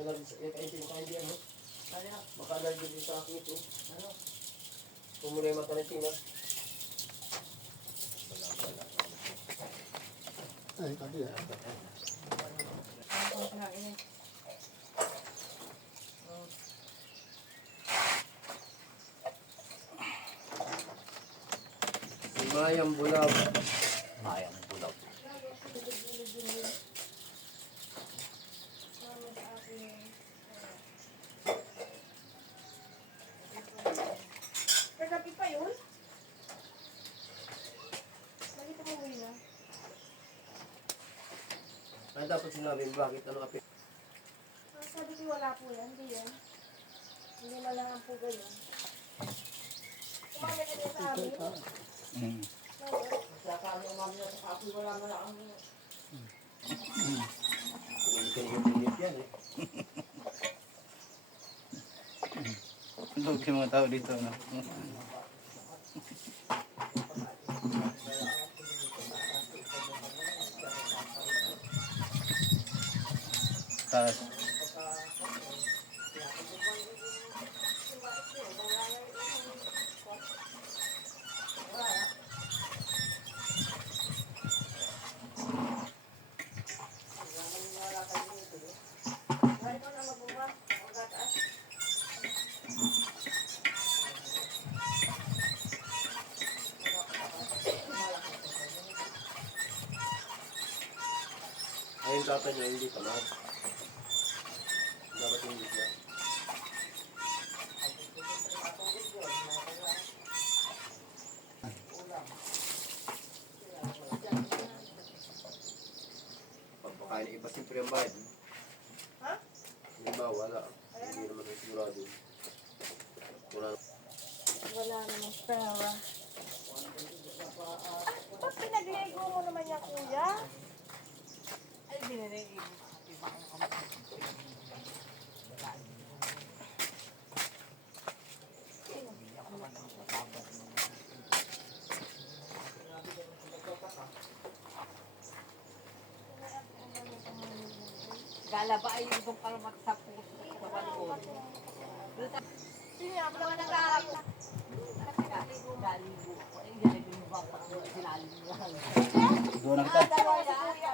ano? Baka allergy din sa akin ito. Ano? Pumuli mata ng tina. Ay, kami yan. Ano kinain eh? Si Mayang Bulab. Mayang Bulab. Kagabi pa yun? Bakit ako uwi na? Ay, dapat sinabi bakit ano kapit. Sabi ko wala po yan, hindi yan. Hindi malangan po ganyan. Kumamit na din sa amin. Sa kanya umami na sa kapoy, wala na lang. Hindi kayo yung yan eh. Log yung mga tao dito, no? Tapos, Ayun tatay niya, hindi pa lahat. Dapat hindi siya. Pagpakain ng iba siyempre ang bayad. Ha? Yung iba wala. Hindi naman ang sigurado. Wala namang pera. Ba't pinagligo mo naman yan, kuya? Ay, biniligo. Gala ba ay yung kalamat sa puso sa balon? Siya, wala na ka. Galigo. Ay, yan ay binubapak mo. Sinalim mo lang. doon na kita. Dalawa si kuya.